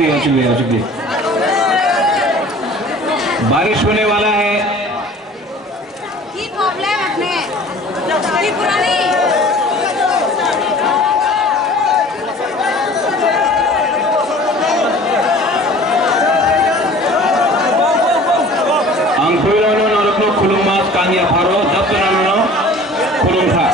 भी। बारिश होने वाला है। प्रॉब्लम अपने पुरानी Angkuilono narokno khulummas kanya pharo jatnano khulumtha.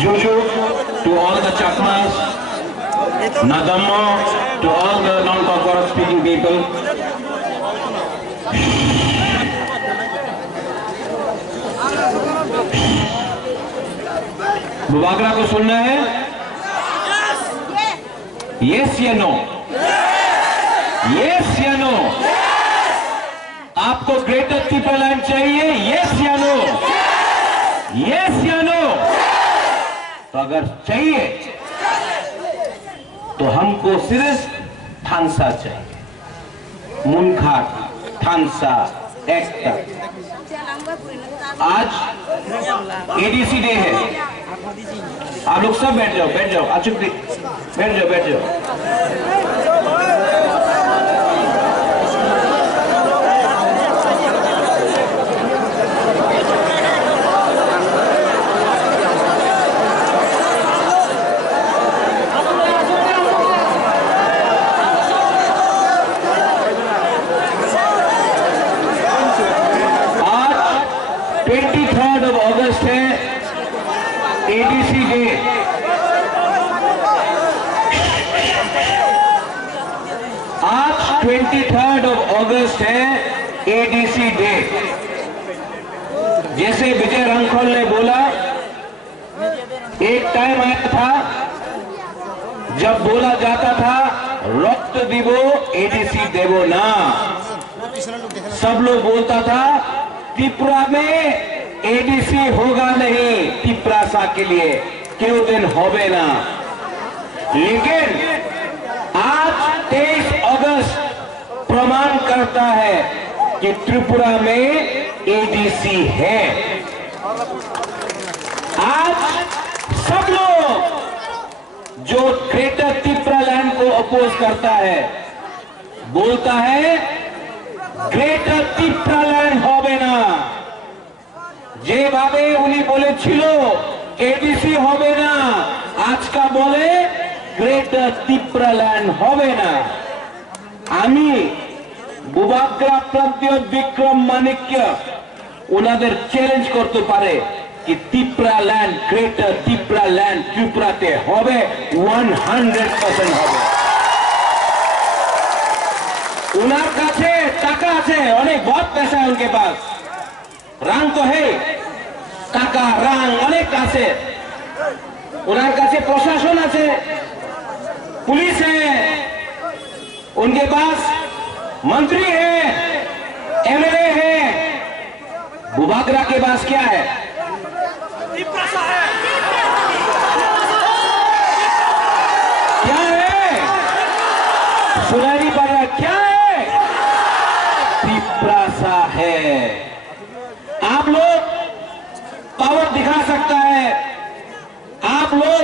Juju to all the Chakmas, Nadammo to all the non-Kokborok speaking people. Bubagra को सुनना है? यस या नो? यस या नो? आपको ग्रेटर त्रिपुरा लैंड चाहिए? यस या नो? यस या नो? तो अगर चाहिए तो हमको सिर्फ थानसा चाहिए, मुनखाट, थानसा, एक्टा। आज एडीसी डे है। आप लोग सब बैठ जाओ, अचूक बैठ जाओ। आज 23 अगस्त है, एडीसी डे। आज 23 अगस्त है, एडीसी डे। जैसे विजय रंखोल ने बोला, एक टाइम आया था जब बोला जाता था रक्त दिवो एडीसी देवो ना। सब लोग बोलता था त्रिपुरा में एडीसी होगा नहीं, त्रिपुरा के लिए क्यों दिन होवे ना। लेकिन आज 23 अगस्त प्रमाण करता है कि त्रिपुरा में एडीसी है। आज सब लोग जो ग्रेटर त्रिपुरा लैंड को अपोज करता है, बोलता है ग्रेटर त्रिपुरा लैंड होवे ना। जे भावे उन्हीं बोले छिलो एडीसी होवे ना, आज का बोले ग्रेटर त्रिपुरा लैंड होवे ना। आमी बुबाग्रा प्रांतीय विक्रम माणिक्य उनादेर चैलेंज करते पारे कि Tripura land, greater Tripura land त्रिपुराते होवे 100% होवे। उनार काछे टाका आछे, अनेक बहुत पैसा है उनके पास, रंग तो है, टाका रंग अनेक आछे, उनार काछे प्रशासन आछे, पुलिस है, उनके पास मंत्री है, एमएलए है। बुबागरा के पास क्या है? क्या है? सुनाई नहीं पड़ रहा, क्या है? त्रिपुरा है। आप लोग पावर दिखा सकता है, आप लोग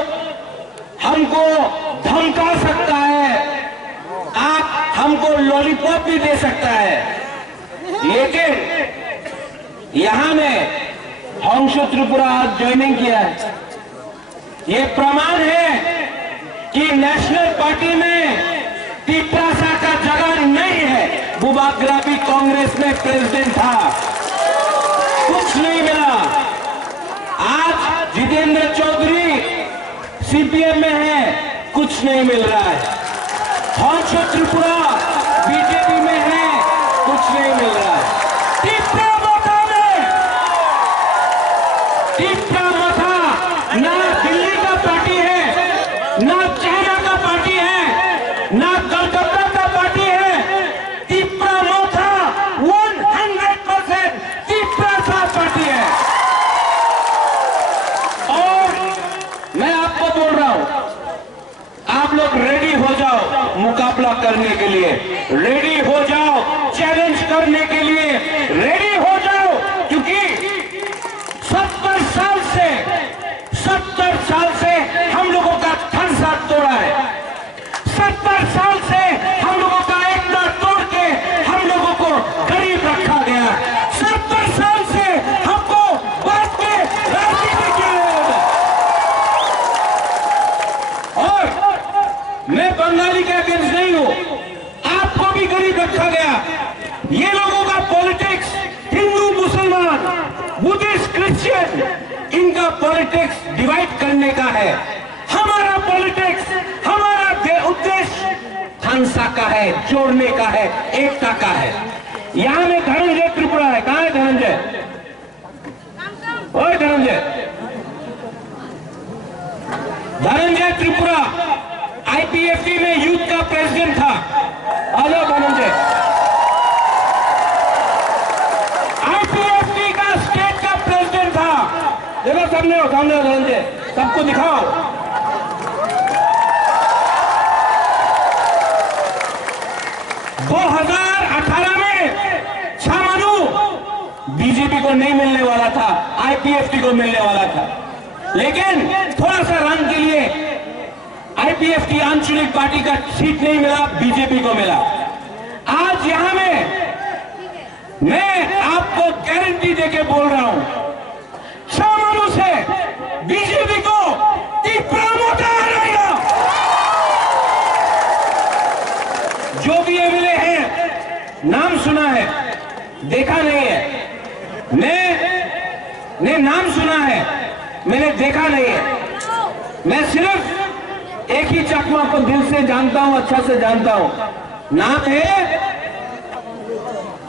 हमको धमका सकता है, आप हमको लॉलीपॉप भी दे सकता है, लेकिन यहां में हंस त्रिपुरा आज ज्वाइनिंग किया है। ये प्रमाण है कि नेशनल पार्टी में त्रिपुरा का जगह नहीं है। बुबागरा भी कांग्रेस में प्रेसिडेंट था, कुछ नहीं मिला। आज जितेंद्र चौधरी सीपीएम में है, कुछ नहीं मिल रहा है। हंस त्रिपुरा बीजेपी में है, कुछ नहीं मिल रहा है। त्रिपुरा मथा ना दिल्ली का पार्टी है, ना चाइना का पार्टी है, ना कलकत्ता का पार्टी है। त्रिपुरा मथा 100% त्रिपुरा पार्टी है। और मैं आपको बोल रहा हूं, आप लोग रेडी हो जाओ मुकाबला करने के लिए, रेडी हो जाओ चैलेंज करने के लिए, रेडी हो जाओ, क्योंकि 70 साल से उनका पॉलिटिक्स डिवाइड करने का है। हमारा पॉलिटिक्स, हमारा उद्देश्य थानसा का है, जोड़ने का है, एकता का है। यहां में धनंजय त्रिपुरा है। कहां है धनंजय? ओए धनंजय, धनंजय त्रिपुरा आईपीएफटी में यूथ का प्रेसिडेंट था। आ जाओ धनंजय। आईपीएफटी का स्टेट का प्रेसिडेंट था। देखो सामने हो धनंजय, सबको दिखाओ। बीजेपी को नहीं मिलने वाला था, आईपीएफटी को मिलने वाला था, लेकिन थोड़ा सा रंग के लिए आईपीएफटी आंचलिक पार्टी का सीट नहीं मिला, बीजेपी को मिला। आज यहां में मैं आपको गारंटी देके बोल रहा हूं, शामनु से बीजेपी को तीव्र मोटा रहेगा। जो भी एमएलए हैं, नाम सुना है, देखा नहीं है। मैंने नाम सुना है, मैंने देखा नहीं है। मैं सिर्फ एक ही चकमा को दिल से जानता हूं, अच्छा से जानता हूं। नाम है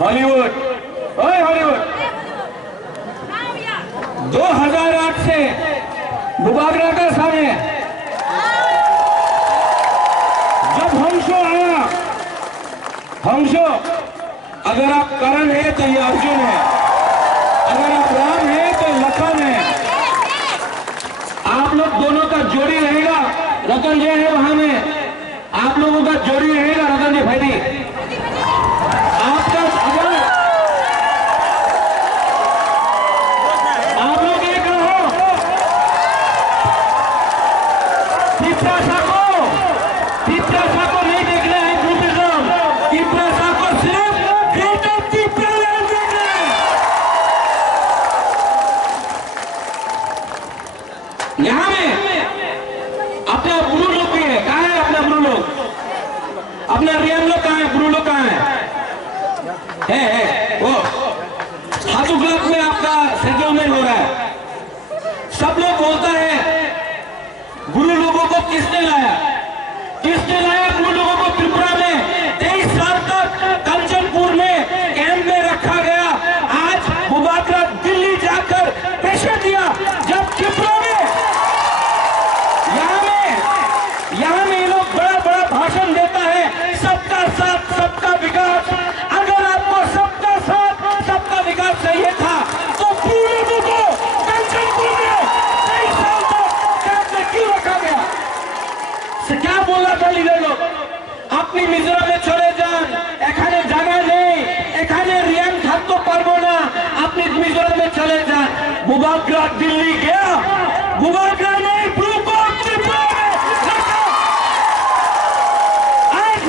हॉलीवुड। ओए हॉलीवुड, 2008 से बुबागरा का सामने जब हंसो आया, हंसो, अगर आप करण है तो ये अर्जुन है, अगर आप राम है तो लखन है। आप लोग दोनों का जोड़ी रहेगा। रतन जी है वहां में, आप लोगों का जोड़ी रहेगा। रतन जी भाई, आपका अगर आप लोग एक रहो, तिप्रासा को नहीं देखना है, तिप्रासा को सिर्फ ग्रेटर तिप्रालैंड देखना है। यहां में अपना ब्रू लोग भी है। कहां है अपना ब्रू लोग? अपना रियन लोग कहां है? ब्रू लोग कहां है वो हाथू ब्लॉक में आपका सेटलमेंट हो रहा है। सब लोग बोलता है गुरु लोगों को किसने लाया? किसने लाया गुरु लोगों को? त्रिपुरा में 23 साल तक कंचनपुर में कैंप में रखा गया। आज बुबागरा दिल्ली जाकर पेशा दिया। जब त्रिपुरा में यहां में ये लोग बड़ा बड़ा भाषण देता है, सबका साथ सबका विकास। अगर आपको सबका साथ सबका विकास चाहिए था तो पूरे को कंचनपुर में 23 साल तक कैंप में क्यों रखा गया? क्या बोला था लीडर लोग? अपनी मिजोरम में चले जान, एखाने जगह नहीं, एखाने रियान থাকতে পারবো না, अपनी मिजोरम में चले जान। बुबागरा दिल्ली गया, बुबागरा नहीं ब्रू को त्रिपुरा में रखा। आज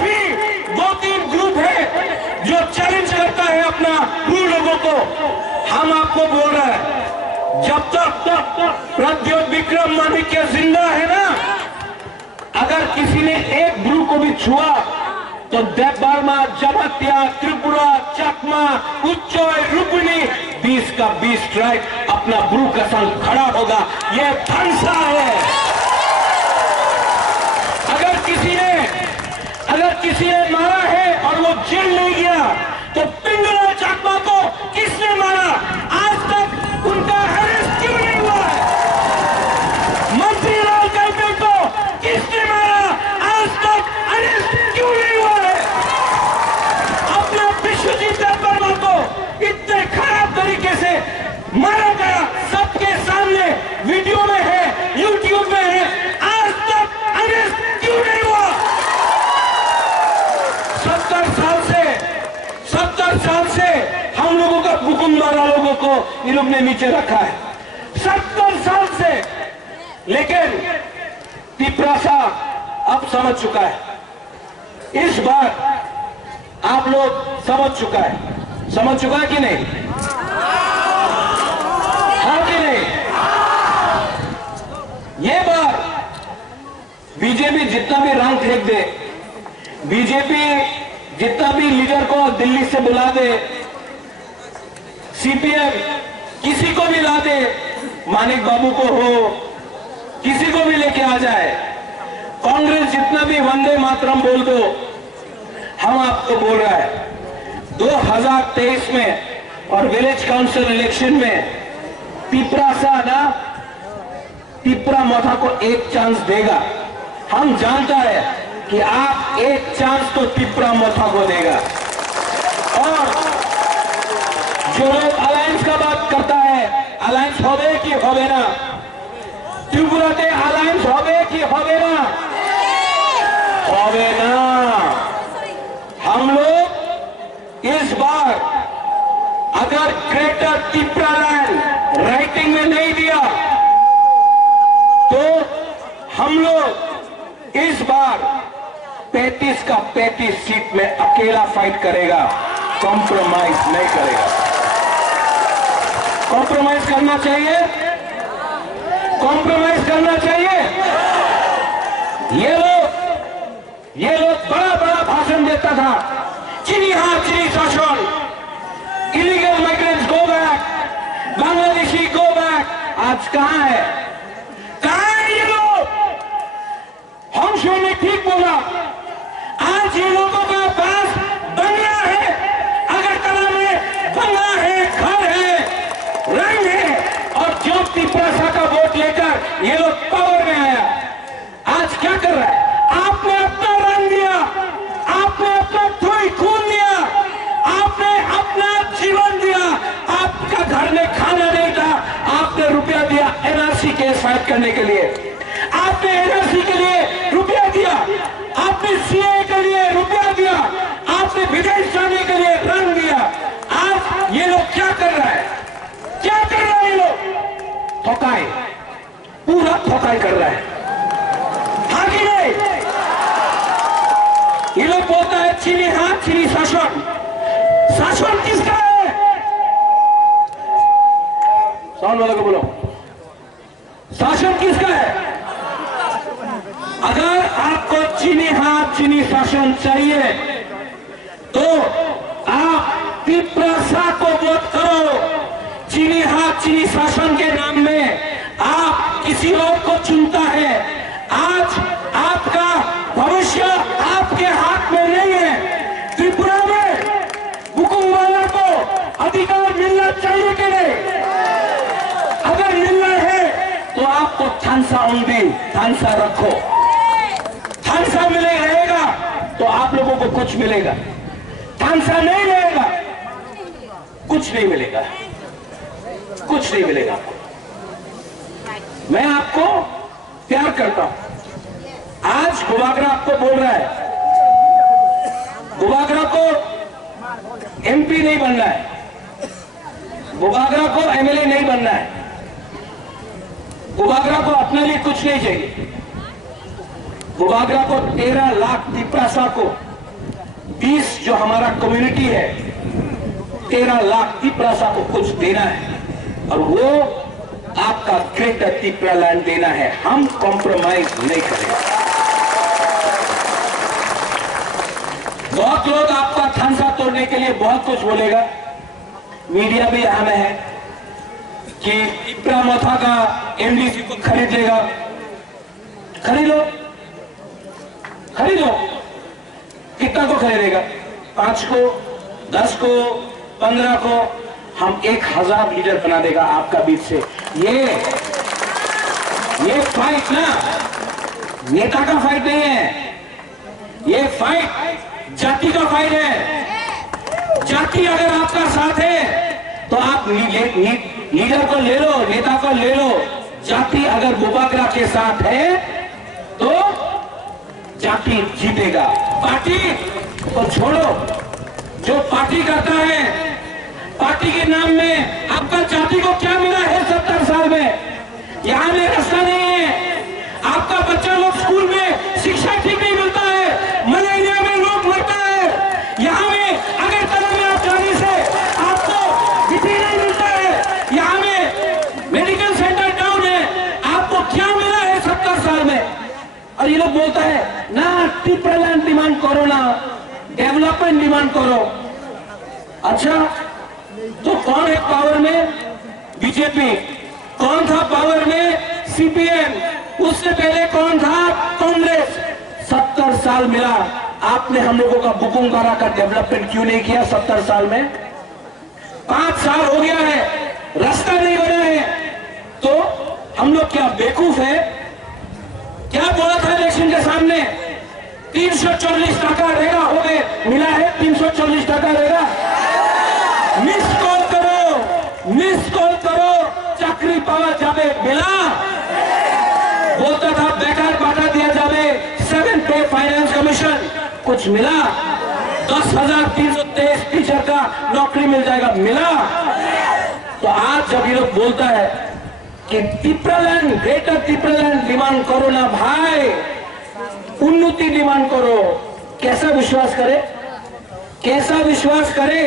भी 2-3 ग्रुप है जो चैलेंज करता है अपना ब्रू लोगों को। हम आपको बोल रहे हैं, जब तक प्रद्योत विक्रम माणिक्य जिंदा है ना, अगर किसी ने एक ब्रू को भी छुआ तो देवबर्मा, जमातिया, त्रिपुरा, चकमा, उच्चोय, रुक्मिणी 20 का 20 ट्राइब अपना ब्रू का संग खड़ा होगा। ये थानसा है। अगर किसी ने मारा है और वो जेल नहीं गया तो पिंगला चकमा को किसने मारा? आज तक उनका अरेस्ट क्यों नहीं हुआ है? मंत्री लाल कलपेट को किसने मारा? आज तक अरेस्ट क्यों नहीं हुआ है? अपना विश्वजीत देवबर्मा को इतने खराब तरीके से मारा गया, सबके सामने वीडियो में है, यूट्यूब में है। आज तक अरेस्ट क्यों नहीं हुआ? 70 साल से हम लोगों का हुकुम वाला लोगों को इन लोग ने नीचे रखा है, 70 साल से। लेकिन तिप्रासा अब समझ चुका है। इस बार आप लोग समझ चुका है कि नहीं? हाँ कि नहीं? ये बार बीजेपी जितना भी रंग फेंक दे, बीजेपी जितना भी लीडर को दिल्ली से बुला दे, सीपीएम किसी को भी ला दे, मानिक बाबू को हो, किसी को भी लेके आ जाए, कांग्रेस जितना भी वंदे मातरम बोल दो, हम आपको बोल रहा है 2023 में और विलेज काउंसिल इलेक्शन में पिपरा मोथा को एक चांस देगा। हम जानता है कि आप एक चांस तो पिपरा मोथा को देगा। और जो लोग अलायंस का बात करता है, अलायंस होवे कि होवे ना, त्रिपुराते अलायंस होवे कि होवे ना, होवे ना। हम लोग इस बार अगर ग्रेटर त्रिपुरा लैंड राइटिंग में नहीं दिया तो हम लोग इस बार 35 का 35 सीट में अकेला फाइट करेगा, कॉम्प्रोमाइज नहीं करेगा। कॉम्प्रोमाइज करना चाहिए, कॉम्प्रोमाइज करना चाहिए। ये लोग बड़ा बड़ा भाषण देता था, चीनी हाथ चीनी शासन, illegal migrants go back, Bangladeshi go back. आज कहां है, कहां है ये लोग? हंसों ने ठीक बोला, आज ये लोगों के पास बंगला है, अगरतला में बंगला है, घर है, रंग है, और ज्योति प्रसाद का वोट लेकर ये लोग पावर में आया। आज क्या कर रहा है? आपने अपना रंग दिया, आपने अपना थोड़ी खून दिया, आपने अपना जीवन दिया। आपका घर में खाना नहीं था, आपने रुपया दिया एनआरसी केस फाइट करने के लिए, आपने एनआरसी के लिए रुपया दिया, आपने सीए के लिए रुपया दिया, आपने विदेश जाने के लिए रंग दिया। आज ये लोग क्या कर रहा है, क्या कर रहा है? ये लोग ठोकाई, पूरा ठोकाई कर रहा है, हाँ कि नहीं? ये लोग बोलता है चीनी हाथ चीनी शासन। शासन किसका है? साउंड वाला को बोलो, शासन किसका है? अगर आपको चीनी हाथ चीनी शासन चाहिए तो आप पिपरासा को वोट करो। चीनी हाथ चीनी शासन के नाम में आप किसी और को चुनता है। आज आपका भविष्य आपके हाथ में नहीं है। त्रिपुरा में हुकुमवाला को अधिकार मिलना चाहिए कि नहीं? अगर मिलना है तो आपको थानसा उंडी, थानसा रखो। थानसा मिले रहेगा तो आप लोगों को कुछ मिलेगा, थानसा नहीं रहेगा कुछ नहीं मिलेगा, कुछ नहीं मिलेगा। मैं आपको प्यार करता हूं। आज गुबागरा आपको बोल रहा है, गुबागरा को एमपी नहीं बनना है, गुबागरा को एमएलए नहीं बनना है, गुबागरा को अपने लिए कुछ नहीं चाहिए। गुबागरा को 13 लाख पिपरासा को 20 जो हमारा कम्युनिटी है, 13 लाख पिपरासा को कुछ देना है और वो आपका ग्रेटर त्रिपुरा लैंड देना है। हम कॉम्प्रोमाइज नहीं करेंगे। बहुत लोग आपका थानसा तोड़ने के लिए बहुत कुछ बोलेगा, मीडिया भी यहाँ में है कि पिपरा मोथा का एमडीसी को खरीद लेगा। खरीदो, खरीदो। कितना को खरीदेगा? 5 को, 10 को, 15 को? हम 1000 लीटर बना देगा आपका बीच से। ये फाइट ना नेता का फाइट नहीं है, ये फाइट जाति का फाइट है। जाति अगर आपका साथ है तो आप लीडर को ले लो, नेता को ले लो। जाति अगर गुबागरा के साथ है तो जाति जीतेगा। पार्टी को छोड़ो, जो पार्टी करता है, पार्टी के नाम में आपका जाति को क्या मिला है 70 साल में? यहाँ में रास्ता नहीं है, आपका बच्चा लोग स्कूल में शिक्षा ठीक नहीं मिलता है, मलेरिया में लोग मरता है। यहाँ में अगर तरह में आप जाने से आपको डिग्री नहीं मिलता है, यहाँ में मेडिकल सेंटर डाउन है, आपको क्या मिला है 70 साल में? और ये लोग बोलता है ना त्रिपुरा लैंड डिमांड करो, ना डेवलपमेंट डिमांड करो। अच्छा, तो कौन है पावर में? बीजेपी। कौन था पावर में? सीपीएम। उससे पहले कौन था? कांग्रेस। 70 साल मिला, आपने हम लोगों का बुकुंगारा का डेवलपमेंट क्यों नहीं किया 70 साल में? 5 साल हो गया है, रास्ता नहीं बना है, तो हम लोग क्या बेवकूफ है? क्या बोला था इलेक्शन के सामने? 340 टका रहेगा, हो गए, मिला है 340 टका रहेगा। मिस कॉल करो, मिस कॉल करो, चाकरी पावा जावे, मिला? बोलता था बेकार बांटा दिया जावे, 7 पे फाइनेंस कमीशन, कुछ मिला? 10,323 टीचर का नौकरी मिल जाएगा, मिला? तो आज जब ये लोग बोलता है कि त्रिपुरालैंड, ग्रेटर त्रिपुरालैंड डिमांड करो ना भाई, उन्नति डिमांड करो, कैसा विश्वास करे? कैसा विश्वास करे?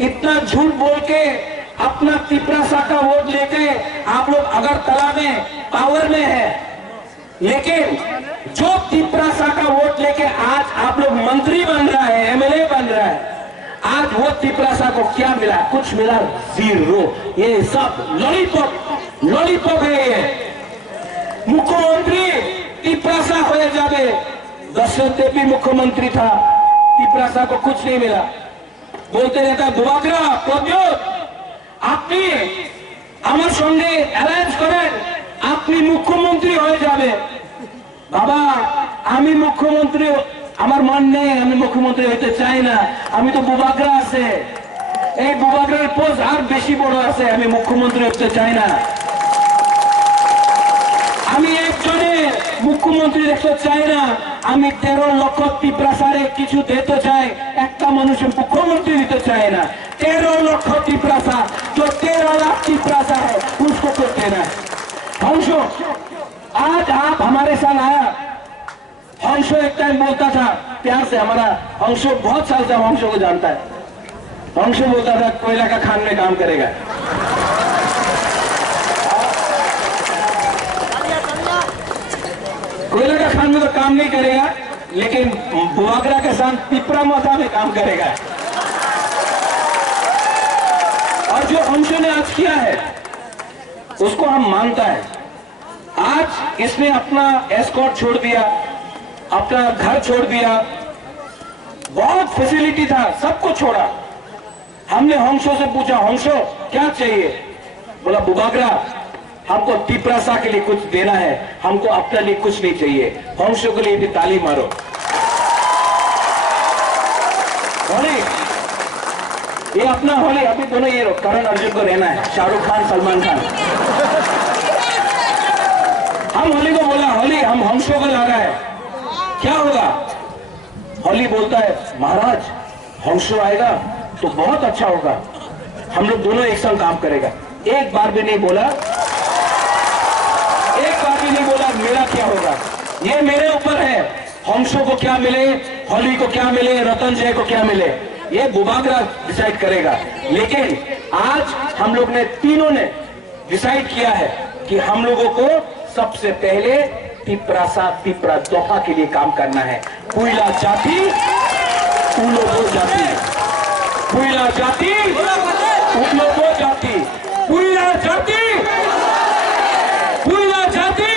इतना झूठ बोल के अपना त्रिपुरा का वोट लेके आप लोग अगरतला में पावर में है, लेकिन जो त्रिपुरा का वोट लेके आज आप लोग मंत्री बन रहा है, एमएलए बन रहा है, आज वो त्रिपुरा को क्या मिला? कुछ मिला? जीरो। ये सब लॉलीपॉप, लॉलीपॉप है ये। मुख्यमंत्री त्रिपुरा हो जावे, दशरथ देवी मुख्यमंत्री था, त्रिपुरा को कुछ नहीं मिला। बोलते रहता बुबाग्रा प्रद्योत, আপনি আমার সঙ্গে অ্যালায়েন্স করেন, আপনি মুখ্যমন্ত্রী হয়ে যাবে। বাবা, আমি মুখ্যমন্ত্রী, আমার মন নেই, আমি মুখ্যমন্ত্রী হতে চাই না। আমি তো বুবাগ্রা আছে, এই বুবাগ্রার পোস্ট আর বেশি বড় আছে, আমি মুখ্যমন্ত্রী হতে চাই না। আমি একজনের মুখ্যমন্ত্রী দেখতে চাই না, আমি 13 লক্ষ ত্রিপুরাসারে কিছু দিতে চাই, একটা মানুষের মুখ্যমন্ত্রী দিতে চাই না। 13 লক্ষ ত্রিপুরাसा, जो 13 लाख त्रिपुरासा है उसको तो देना। हंसो, आज आप हमारे साथ आया। हंसो एक टाइम बोलता था प्यार से, हमारा हंसो बहुत साल से हंसो को जानता है। हंसो बोलता था कोयला का खान में काम करेगा। कोयला का खान में तो काम नहीं करेगा, लेकिन बुआगरा के साथ त्रिपुरा माता में काम करेगा। और जो हंसो ने आज किया है उसको हम मानता है। आज इसने अपना एस्कॉर्ट छोड़ दिया, अपना घर छोड़ दिया, बहुत फैसिलिटी था, सबको छोड़ा। हमने हंसो से पूछा, हंसो क्या चाहिए? बोला बुबागरा, हमको त्रिपुरा के लिए कुछ देना है, हमको अपने लिए कुछ नहीं चाहिए। हंसो के लिए भी ताली मारो। होली, ये अपना होली, अभी दोनों ये करण अर्जुन को रहना है, शाहरुख खान, सलमान खान। हम होली को बोला, होली हम हंसो को लगा है, क्या होगा? होली बोलता है महाराज हंसो आएगा तो बहुत अच्छा होगा, हम लोग दोनों एक संग काम करेगा। एक बार भी नहीं बोला, एक बार भी नहीं बोला मेरा क्या होगा, ये मेरे ऊपर है। हंसो को क्या मिले, होली को क्या मिले, रतन जय को क्या मिले, ये बुबागरा डिसाइड करेगा। लेकिन आज हम लोग ने तीनों ने डिसाइड किया है कि हम लोगों को सबसे पहले त्रिपुरा दोहा के लिए काम करना है। पुइला जाति उलोबो जाति, पुइला जाति उलोबो जाति, पुइला जाति, पुइला जाति।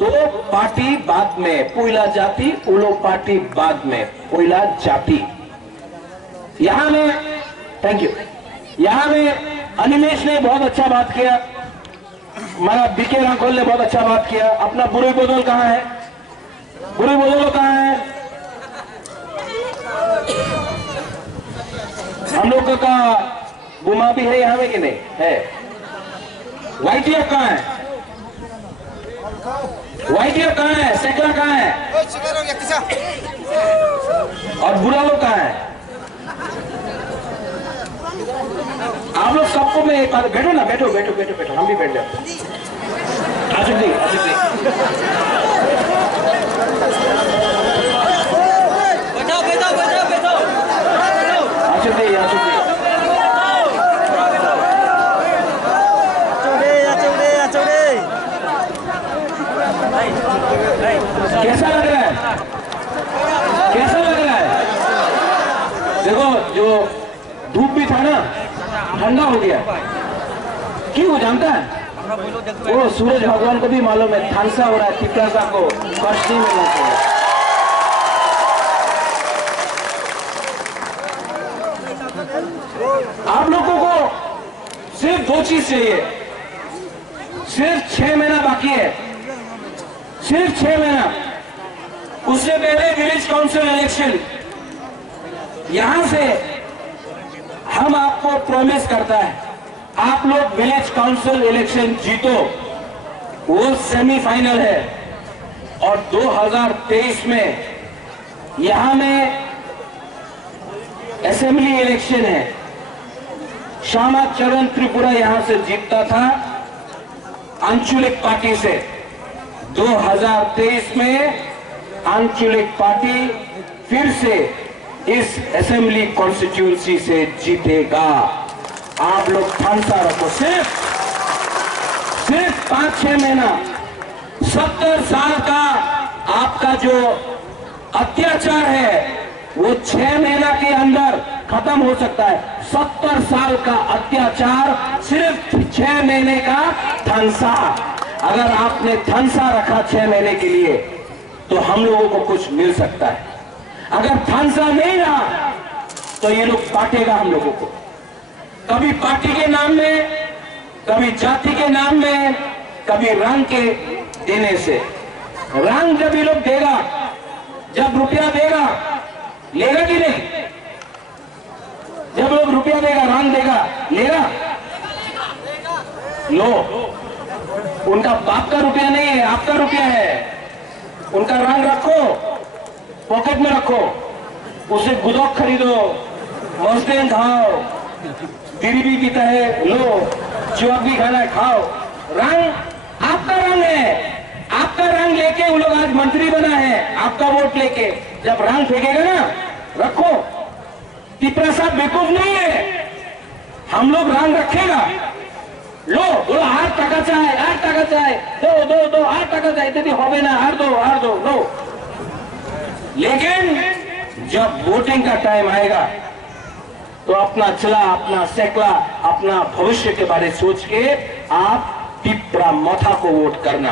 तो पार्टी बाद में, पुइला जाति उलो पार्टी बाद में, पुइला जाति। यहां में थैंक यू, यहां में अनिमेश ने बहुत अच्छा बात किया, हमारा बीके रांखोल ने बहुत अच्छा बात किया। अपना बुरी बोदल कहाँ है? बुरी बोदल कहाँ है? हम लोग का गुमा भी है यहाँ में कि नहीं है? वाईटीएफ कहाँ है? वाईटीएफ कहाँ है? सेकरा कहाँ है? और बुरा लोग कहाँ है? आप लोग सबको मैं एक बात, बैठो ना, बैठो बैठो बैठो बैठो, हम भी बैठ जाते। आसिफ जी, आसिफ जी बैठो बैठो बैठो बैठो, आसिफ जी, आसिफ जी कैसा लग रहा है? कैसा लग रहा है? देखो, जो धूप भी था ना, ठंडा हो गया। क्यों जानता है? वो सूरज भगवान को भी मालूम है थानसा हो रहा है, तिपरासा को कष्ट नहीं मिलना चाहिए। आप लोगों को सिर्फ दो चीज चाहिए। सिर्फ 6 महीना बाकी है, सिर्फ 6 महीना। उससे पहले विलेज काउंसिल इलेक्शन। यहां से हम आपको प्रॉमिस करता है, आप लोग विलेज काउंसिल इलेक्शन जीतो, वो सेमीफाइनल है। और 2023 में यहां में असेंबली इलेक्शन है। श्यामा चरण त्रिपुरा यहां से जीतता था आंचलिक पार्टी से। 2023 में आंचलिक पार्टी फिर से इस असेंबली कॉन्स्टिट्यूंसी से जीतेगा। आप लोग थानसा रखो। सिर्फ 5-6 महीना। 70 साल का आपका जो अत्याचार है वो 6 महीना के अंदर खत्म हो सकता है। 70 साल का अत्याचार सिर्फ 6 महीने का थानसा। अगर आपने थानसा रखा 6 महीने के लिए तो हम लोगों को कुछ मिल सकता है। अगर थानसा नहीं रहा तो ये लोग बांटेगा हम लोगों को, कभी पार्टी के नाम में, कभी जाति के नाम में, कभी रंग के देने से। रंग जब ये लोग देगा, जब रुपया देगा, लेगा कि नहीं? जब लोग रुपया देगा, रंग देगा, लेगा? लो, उनका बाप का रुपया नहीं है, आपका रुपया है। उनका रंग रखो, पॉकेट में रखो, उसे गुदौक खरीदो, मस्तेन खाओ, बीड़ी भी पीता है, लो, चौक भी खाना है, खाओ। रंग आपका रंग है, आपका रंग लेके वो लोग आज मंत्री बना है, आपका वोट लेके। जब रंग फेंकेगा ना, रखो। तिपरासा बेवकूफ नहीं है, हम लोग रंग रखेगा। लो बोलो 8 টাকা চাই, 8 টাকা চাই, दो 8 টাকা চাই, इतनी होवे ना, हार दो लो। लेकिन जब वोटिंग का टाइम आएगा तो अपना चला, अपना सेकला, अपना भविष्य के बारे सोच के आप तिपरा मथा को वोट करना,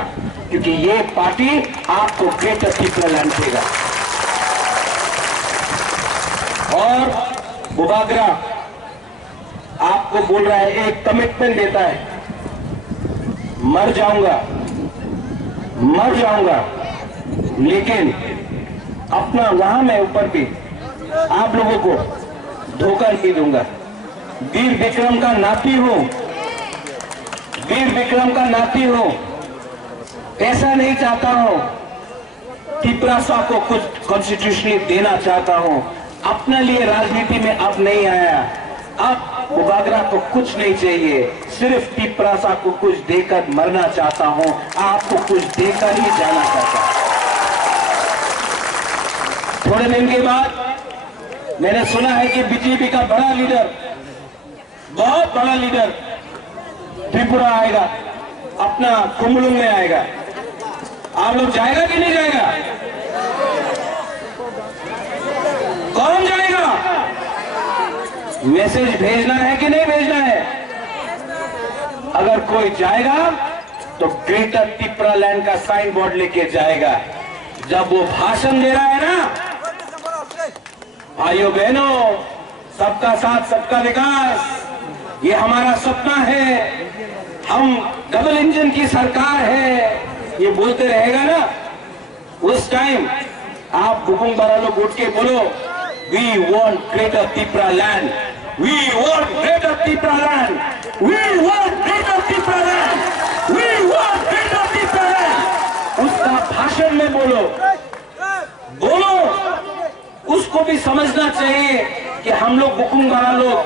क्योंकि ये पार्टी आपको ग्रेटर तिपरा लैंड देगा। और बुबागरा आपको बोल रहा है, एक कमिटमेंट देता है, मर जाऊंगा, लेकिन अपना वहां मैं ऊपर भी आप लोगों को धोखा नहीं दूंगा। वीर विक्रम का नाती हूं, ऐसा नहीं चाहता हूं। तिपरासा को कुछ कॉन्स्टिट्यूशनली देना चाहता हूं। अपने लिए राजनीति में अब नहीं आया। अब बुबागरा को कुछ नहीं चाहिए, सिर्फ तिपरासा को कुछ देकर मरना चाहता हूं। आपको कुछ देकर ही जाना चाहता हूं। थोड़े दिन के बाद मैंने सुना है कि बीजेपी का बड़ा लीडर, बहुत बड़ा लीडर त्रिपुरा आएगा, अपना कुंबलुंग में आएगा। आप लोग जाएगा कि नहीं जाएगा? कौन जाएगा? मैसेज भेजना है कि नहीं भेजना है? अगर कोई जाएगा तो ग्रेटर तिपरा लैंड का साइन बोर्ड लेके जाएगा। जब वो भाषण दे रहा है ना, भाइयों बहनों, सबका साथ सबका विकास, ये हमारा सपना है, हम डबल इंजन की सरकार है, ये बोलते रहेगा ना, उस टाइम आप बुकुंग बारा लोग उठ के बोलो, we want greater Tipra land, we want greater Tipra land, we want greater Tipra land, we want greater Tipra land. उसका भाषण में बोलो, उसको भी समझना चाहिए कि हम लोग बुकुंग बारा लोग,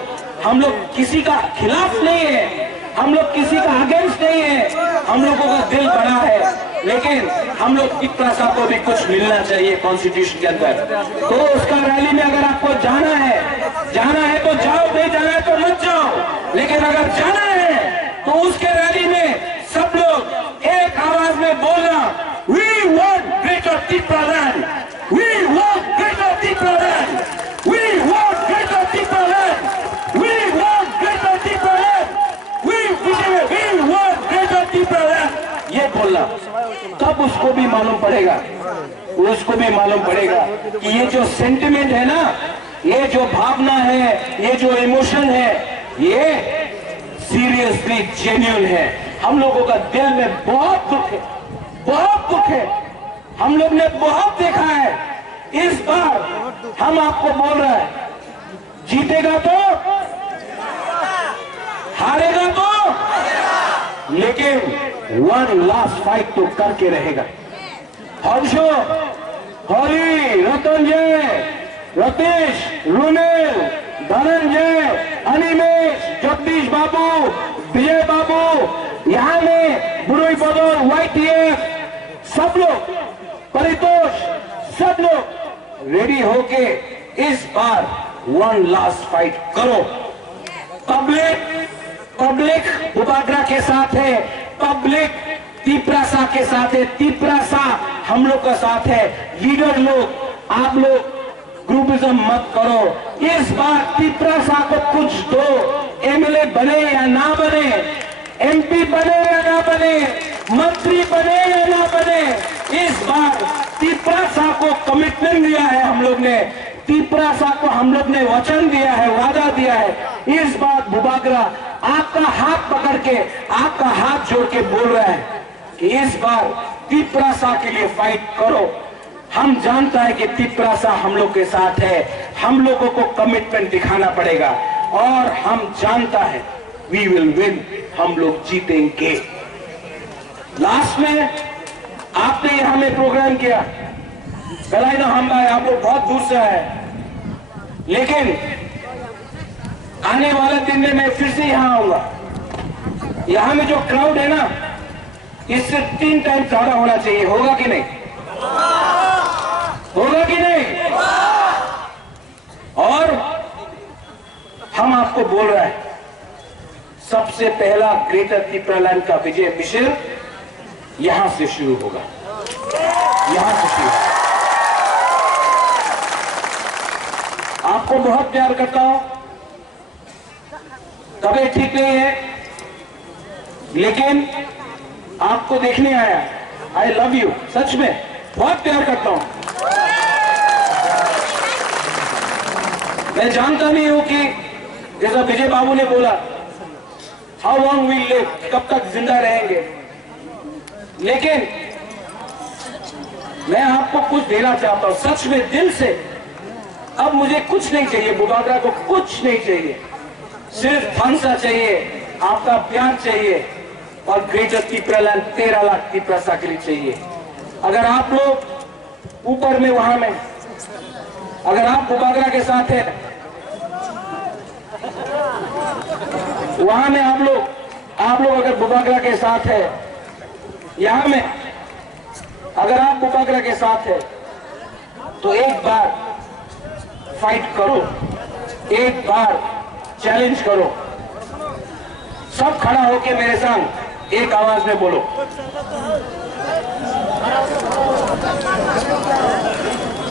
हम लोग किसी का खिलाफ नहीं है, हम लोग किसी का अगेंस्ट नहीं है, हम लोगों का दिल बड़ा है, लेकिन हम लोग तिपरासा को भी कुछ मिलना चाहिए कॉन्स्टिट्यूशन के अंदर। तो उसका रैली में अगर आपको जाना है तो जाओ, नहीं जाना है तो मत जाओ, लेकिन अगर जाना है तो उसके रैली में सब लोग एक आवाज में बोलना, we want greater Tipra land, we want greater Tipra land, we want greater Tipra land, पड़ेगा, उसको भी मालूम पड़ेगा कि ये जो सेंटिमेंट है ना, ये जो भावना है, ये जो इमोशन है, ये सीरियसली जेन्युइन है। हम लोगों का दिल में बहुत दुख है, बहुत दुख है। हम लोग ने बहुत देखा है। इस बार हम आपको बोल रहे हैं, जीतेगा तो, हारेगा तो, लेकिन वन लास्ट फाइट तो करके रहेगा। हर्षो, हरी, रतनजय, रतीश, रुनेल, धनंजय, अनिमेश, जगदीश बाबू, विजय बाबू, यहाँ में बुरुई बदल, YTF, सब लोग, परितोष, सब लोग रेडी होके इस बार वन लास्ट फाइट करो। पब्लिक बुबागरा के साथ है, पब्लिक तिपरासा के साथ है, तिपरासा हम लोग का साथ है। लीडर लोग, आप लोग ग्रुपिज्म मत करो। इस बार तिपरासा को कुछ दो, MLA बने या ना बने, MP बने या ना बने, मंत्री बने या ना बने, इस बार तिपरासा को कमिटमेंट दिया है हम लोग ने, तिपरासा को हम लोग ने वचन दिया है, वादा दिया है। इस बार बुबागरा आपका हाथ पकड़ के, आपका हाथ जोड़ के बोल रहा है कि इस बार तिपरासा के लिए फाइट करो। हम जानता है कि तिपरासा हम लोग के साथ है, हम लोगों को कमिटमेंट दिखाना पड़ेगा और हम जानता है वी विल विन, हम लोग जीतेंगे। लास्ट में आपने यहां में प्रोग्राम किया, गलाई ना हम भाई, आप लोग बहुत दूर से आए, लेकिन आने वाले दिन में मैं फिर से यहां आऊंगा। यहां में जो क्राउड है ना, इससे 3 टाइम ज्यादा होना चाहिए। होगा कि नहीं? होगा कि नहीं? और हम आपको बोल रहे हैं, सबसे पहला ग्रेटर त्रिपुरालैंड का विजय मिशन यहां से शुरू होगा, यहां से शुरू होगा। आपको बहुत प्यार करता हूं, तबीयत ठीक नहीं है, लेकिन आपको देखने आया। आई लव यू, सच में बहुत प्यार करता हूं। मैं जानता नहीं हूं कि जैसा विजय बाबू ने बोला, हाउ लॉन्ग विल लिव, कब तक जिंदा रहेंगे, लेकिन मैं आपको कुछ देना चाहता हूं, सच में दिल से। अब मुझे कुछ नहीं चाहिए, बुबागरा को कुछ नहीं चाहिए, सिर्फ फंसा चाहिए, आपका प्यार चाहिए और ग्रेटर त्रिपुरालैंड 13 लाख तिपरासा के लिए चाहिए। अगर आप लोग ऊपर में, वहां में, अगर आप बुबागरा के साथ हैं, वहां में आप लोग अगर बुबागरा के साथ है, यहां में अगर आप बुबागरा के साथ है, तो एक बार फाइट करो, एक बार चैलेंज करो। सब खड़ा होके मेरे संग एक आवाज में बोलो,